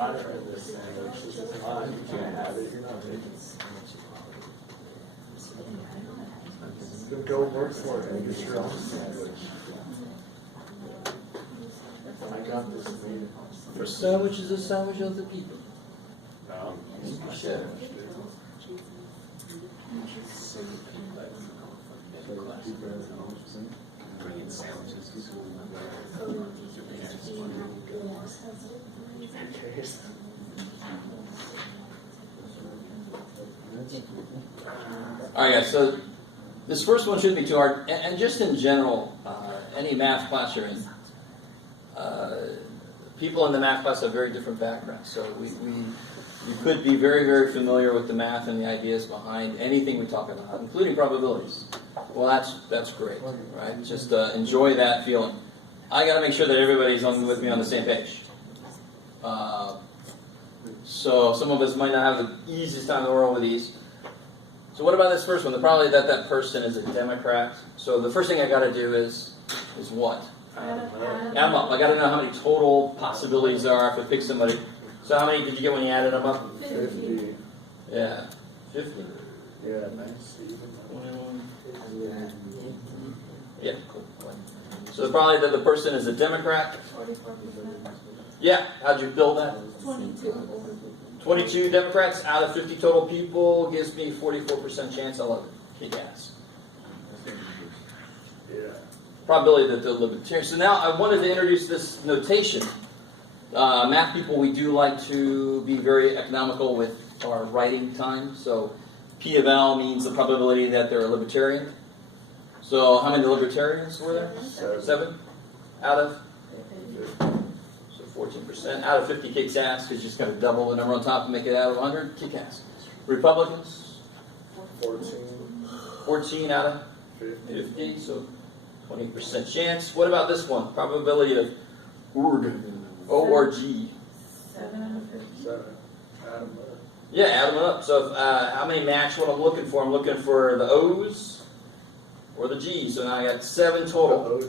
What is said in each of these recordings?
I tried this sandwich. This is fine. You can't have it. You're not making Then go work for it and get your own sandwich. I got this made. For sandwich is a sandwich of the people. No. You should. Bringing sandwiches to school. All right, guys, so this first one shouldn't be too hard. And just in general, any math class you're in, people in the math class have very different backgrounds. So you could be very, very familiar with the math and the ideas behind anything we talk about, including probabilities. Well, that's great, right? Just enjoy that feeling. I got to make sure that everybody's with me on the same page. So some of us might not have the easiest time in the world with these. So what about this first one? The probability that that person is a Democrat. So the first thing I got to do is what? Add them up. I got to know how many total possibilities there are if I pick somebody. So how many did you get when you added them up? 50. Yeah, 50. Yeah, nice. 21. Yeah, cool. So the probability that the person is a Democrat. 44%. Yeah, how'd you build that? 22. 22 Democrats out of 50 total people gives me 44% chance. I love it. Kick ass. Yeah. Probability that they're libertarian. So now I wanted to introduce this notation. Math people, we do like to be very economical with our writing time. So P of L means the probability that they're a libertarian. So how many libertarians were there? 7 out of? So 14%. Out of 50 kicks ass, because you just got to double the number on top and make it out of 100. Kick ass. Republicans? 14 out of 50. So 20% chance. What about this one? Probability of ORG. O-R-G. 7 out of 50. 7. Add them up. Yeah, add them up. So how many match what I'm looking for? I'm looking for the O's or the G's. So now I got 7 total.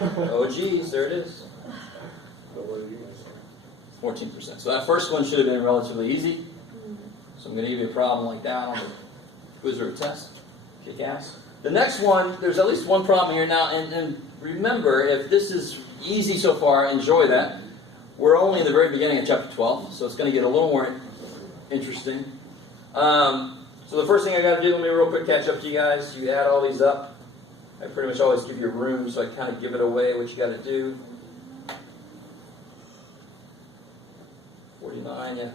OGs, there it is. But what are you guys saying? 14%. So that first one should have been relatively easy. So I'm going to give you a problem like that on the quiz or test. Kick ass. The next one, there's at least one problem here now. And remember, if this is easy so far, enjoy that. We're only in the very beginning of chapter 12, so it's going to get a little more interesting. So the first thing I got to do, let me real quick catch up to you guys. You add all these up. I pretty much always give you room, so I kind of give it away what you got to do. 49, yeah.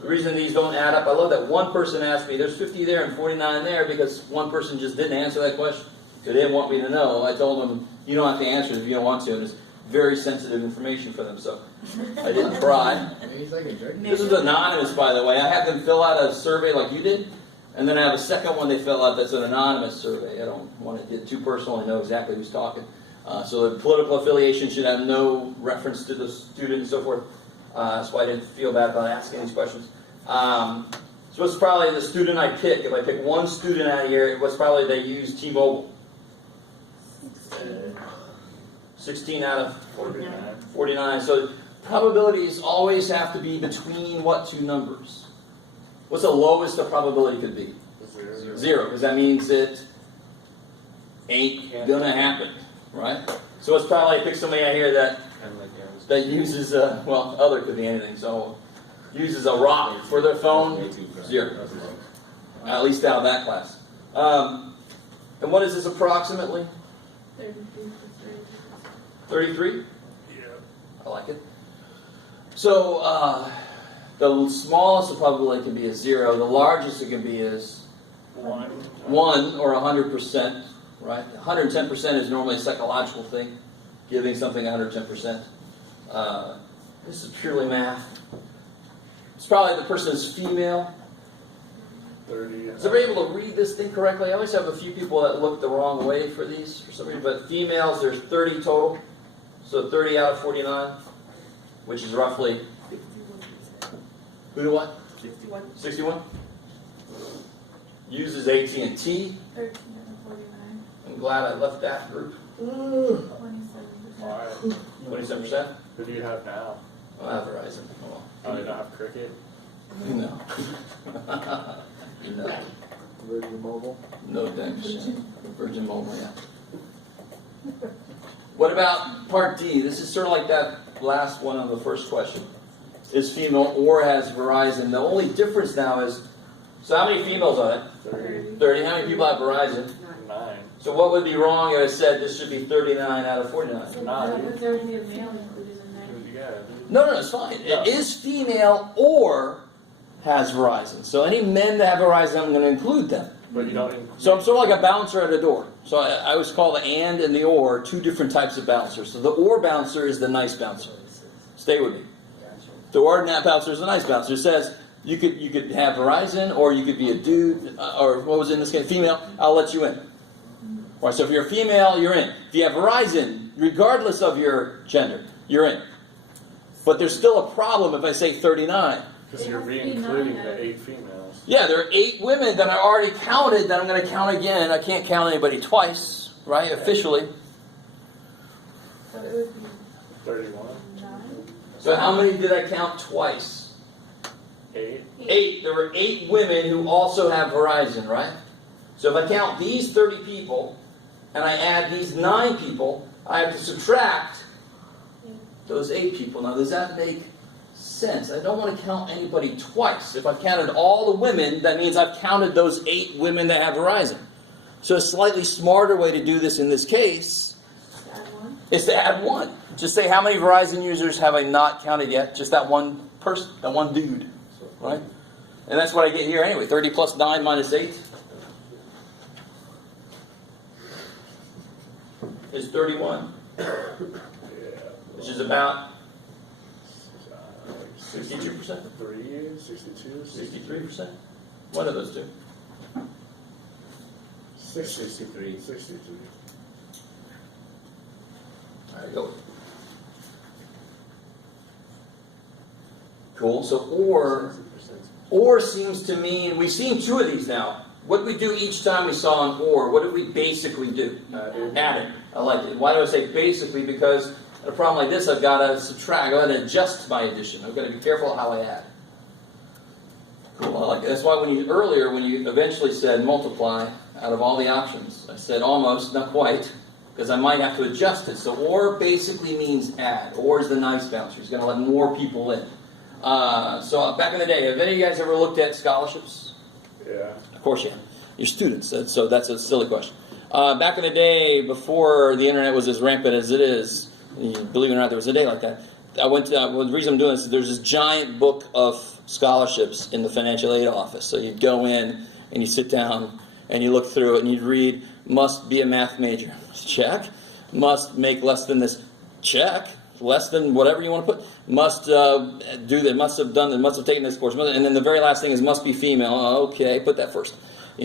The reason these don't add up, I love that one person asked me, there's 50 there and 49 there, because one person just didn't answer that question. They didn't want me to know. I told them, you don't have to answer it if you don't want to, and it's very sensitive information for them, so I didn't try. This is anonymous, by the way. I have them fill out a survey like you did, and then I have a second one they fill out that's an anonymous survey. I don't want to get too personal. I know exactly who's talking. So the political affiliation should have no reference to the student and so forth. So I didn't feel bad about asking these questions. So it's probably the student I pick. If I pick one student out of here, it was probably they used T-Mobile. 16 out of 49. So probabilities always have to be between what two numbers? What's the lowest the probability could be? 0, because that means it ain't gonna happen, right? So it's probably pick somebody out here that uses other could be anything. So uses a rock for their phone, 0. At least out of that class. And what is this approximately? 33? Yeah. I like it. So the smallest the probability can be is 0. The largest it can be is 1 or 100%. Right? 110% is normally a psychological thing, giving something 110%. This is purely math. It's probably the person is female. 30. Is everybody able to read this thing correctly? I always have a few people that look the wrong way for these for some reason, but females, there's 30 total. So 30 out of 49, which is roughly, who do what? 61. 61? Uses AT&T. 13 out of 49. I'm glad I left that group. 27%. 27%? Who do you have now? I have Verizon. Oh, well. Oh, you don't have cricket? No. No. Virgin Mobile? No thanks. Virgin Mobile, yeah. What about part D? This is sort of like that last one on the first question. Is female or has Verizon? The only difference now is, so how many females are there? 30. 30. How many people have Verizon? 9. So what would be wrong if I said this should be 39 out of 49? So Nah, that dude. was already a male included in there. Yeah, dude. No, it's fine. No. It is female or has Verizon. So any men that have Verizon, I'm going to include them. But you don't include. So I'm sort of like a bouncer at a door. So I always call the and the or two different types of bouncers. So the or bouncer is the nice bouncer. Stay with me. The or bouncer is the nice bouncer. It says you could have Verizon, or you could be a dude, or what was in this case, female. I'll let you in. All right. So if you're a female, you're in. If you have Verizon, regardless of your gender, you're in. But there's still a problem if I say 39. Because It you're has to be re-including nine. the 8 females. Yeah, there are 8 women that I already counted that I'm going to count again. I can't count anybody twice, right? Officially. So it would be 31. 9. So how many did I count twice? 8. 8. There were 8 women who also have Verizon, right? So if I count these 30 people and I add these 9 people, I have to subtract those 8 people. Now, does that make sense? I don't want to count anybody twice. If I've counted all the women, that means I've counted those 8 women that have Verizon. So a slightly smarter way to do this in this case Add 1. is to add 1. Just say, how many Verizon users have I not counted yet? Just that one person, that one dude, right? And that's what I get here anyway. 30 plus 9 minus 8 is 31, Yeah. which is about Uh, 62%, 3, 62, 63%. One of those two. 63. 63. There you go. Cool. So or seems to mean, we've seen 2 of these now. What did we do each time we saw an or? What did we basically do? Added. Add it. I like it. Why do I say basically? Because in a problem like this, I've got to subtract. I've got to adjust my addition. I've got to be careful how I add. Cool. I like it. That's why when you eventually said multiply out of all the options, I said almost, not quite, because I might have to adjust it. So or basically means add. Or is the nice bouncer. He's going to let more people in. So back in the day, have any of you guys ever looked at scholarships? Yeah. Of course you have. You're students, so that's a silly question. Back in the day, before the internet was as rampant as it is, believe it or not, there was a day like that. I went to, well, the reason I'm doing this is there's this giant book of scholarships in the financial aid office. So you'd go in and you sit down and you look through it and you'd read, must be a math major. Check. Must make less than this. Check. Less than whatever you want to put. Must do that. Must have done that. Must have taken this course. And then the very last thing is must be female. Okay, put that first.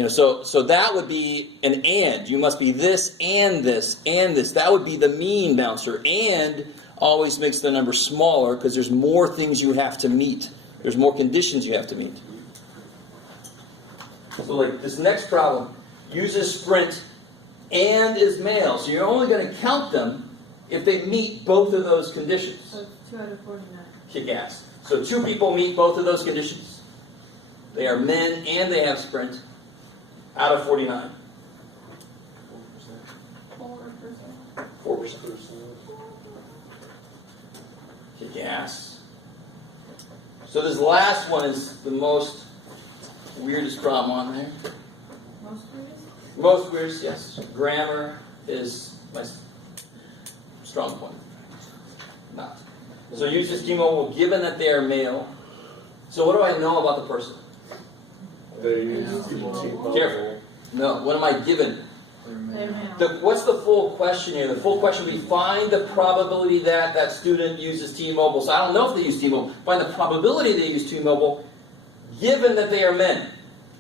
So that would be an and. You must be this and this and this. That would be the mean bouncer. And always makes the number smaller because there's more things you have to meet. There's more conditions you have to meet. So like this next problem uses sprint and is male. So you're only going to count them if they meet both of those conditions. So it's 2 out of 49. Kick ass. So 2 people meet both of those conditions. They are men and they have sprint out of 49. 4%. 4%. Kick ass. So this last one is the most weirdest problem on there. Most weirdest? Most weirdest, yes. Grammar is my strong point. Not. So use this T-Mobile given that they are male. So what do I know about the person? They use T-Mobile. Careful. No, what am I given? They're male. What's the full question here? The full question would be find the probability that that student uses T-Mobile. So I don't know if they use T-Mobile. Find the probability they use T-Mobile given that they are men.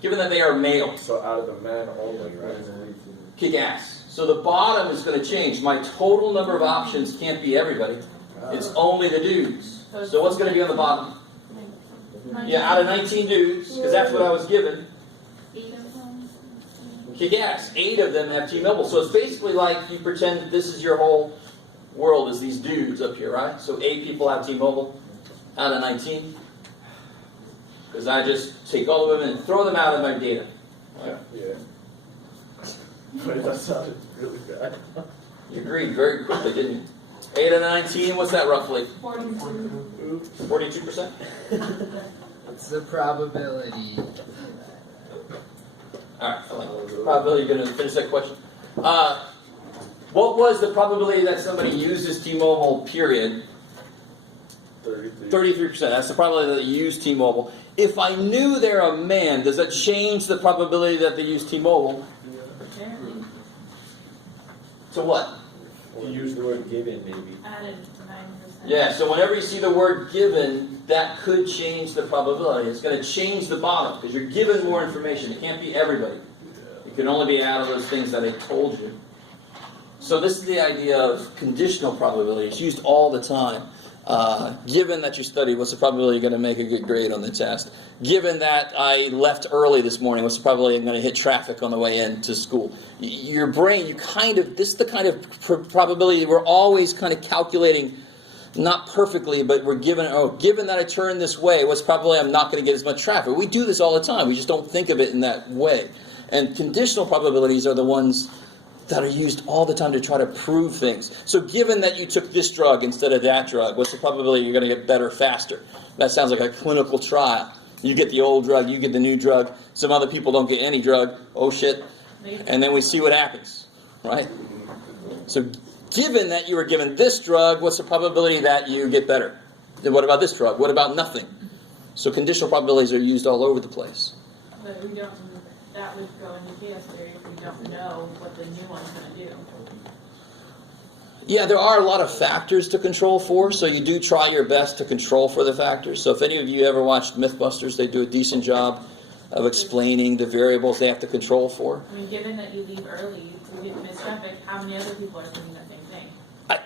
Given that they are male. So out of the men only, right? Kick ass. So the bottom is going to change. My total number of options can't be everybody. It's only the dudes. So what's going to be on the bottom? Yeah, out of 19 dudes, because that's what I was given. 8 of them. Kick ass. 8 of them have T-Mobile. So it's basically like you pretend that this is your whole world is these dudes up here, right? So 8 people have T-Mobile out of 19. Because I just take all of them and throw them out of my data. Yeah. But that sounded really bad. You agreed very quickly, didn't you? 8 out of 19, what's that roughly? 42. 42%? What's the probability? Alright, I like it. Probability, you're going to finish that question. What was the probability that somebody uses T-Mobile, period? 33. 33%. That's the probability that they use T-Mobile. If I knew they're a man, does that change the probability that they use T-Mobile? Apparently, To what? If you use the word given, maybe. added 9%. Yeah, so whenever you see the word given, that could change the probability. It's going to change the bottom, because you're given more information. It can't be everybody. It can only be out of those things that I told you. So this is the idea of conditional probability. It's used all the time. Given that you studied, what's the probability you're going to make a good grade on the test? Given that I left early this morning, what's the probability I'm going to hit traffic on the way into school? Your brain, this is the kind of probability we're always kind of calculating, not perfectly, but we're given that I turn this way, what's the probability I'm not going to get as much traffic? We do this all the time. We just don't think of it in that way. And conditional probabilities are the ones that are used all the time to try to prove things. So given that you took this drug instead of that drug, what's the probability you're going to get better faster? That sounds like a clinical trial. You get the old drug, you get the new drug. Some other people don't get any drug. Oh shit. And then we see what happens, right? So given that you were given this drug, what's the probability that you get better? Then what about this drug? What about nothing? So conditional probabilities are used all over the place. But we don't, that would go into chaos theory if we don't know what the new one's going to do. Yeah, there are a lot of factors to control for, so you do try your best to control for the factors. So if any of you ever watched Mythbusters, they do a decent job of explaining the variables they have to control for. I mean, given that you leave early, you didn't miss traffic, how many other people are doing that same thing?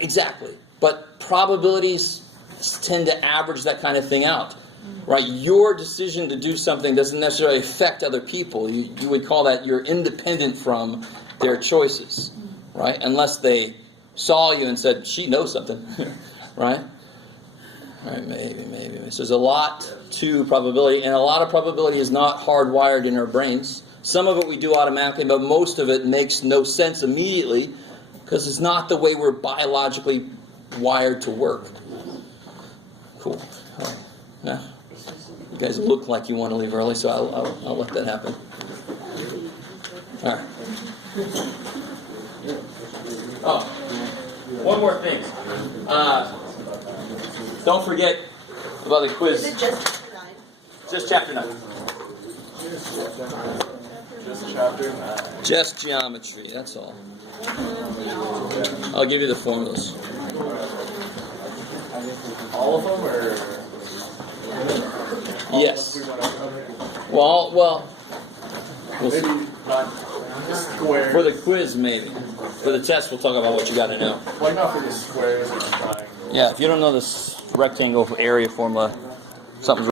Exactly. But probabilities tend to average that kind of thing out. Right? Your decision to do something doesn't necessarily affect other people. You would call that you're independent from their choices. Right? Unless they saw you and said, she knows something. Right? All right, maybe. So there's a lot to probability, and a lot of probability is not hardwired in our brains. Some of it we do automatically, but most of it makes no sense immediately because it's not the way we're biologically wired to work. Cool. All right. Yeah. You guys look like you want to leave early, so I'll let that happen. All right. Oh, one more thing. Don't forget about the quiz. Is it just chapter 9? Just chapter 9. Just chapter 9. Just geometry, that's all. I'll give you the formulas. All of them, or? Yes. Well, we'll see. Maybe not squares. For the quiz, maybe. For the test, we'll talk about what you got to know. Why not for the squares or triangles? Yeah, if you don't know this rectangle area formula, something's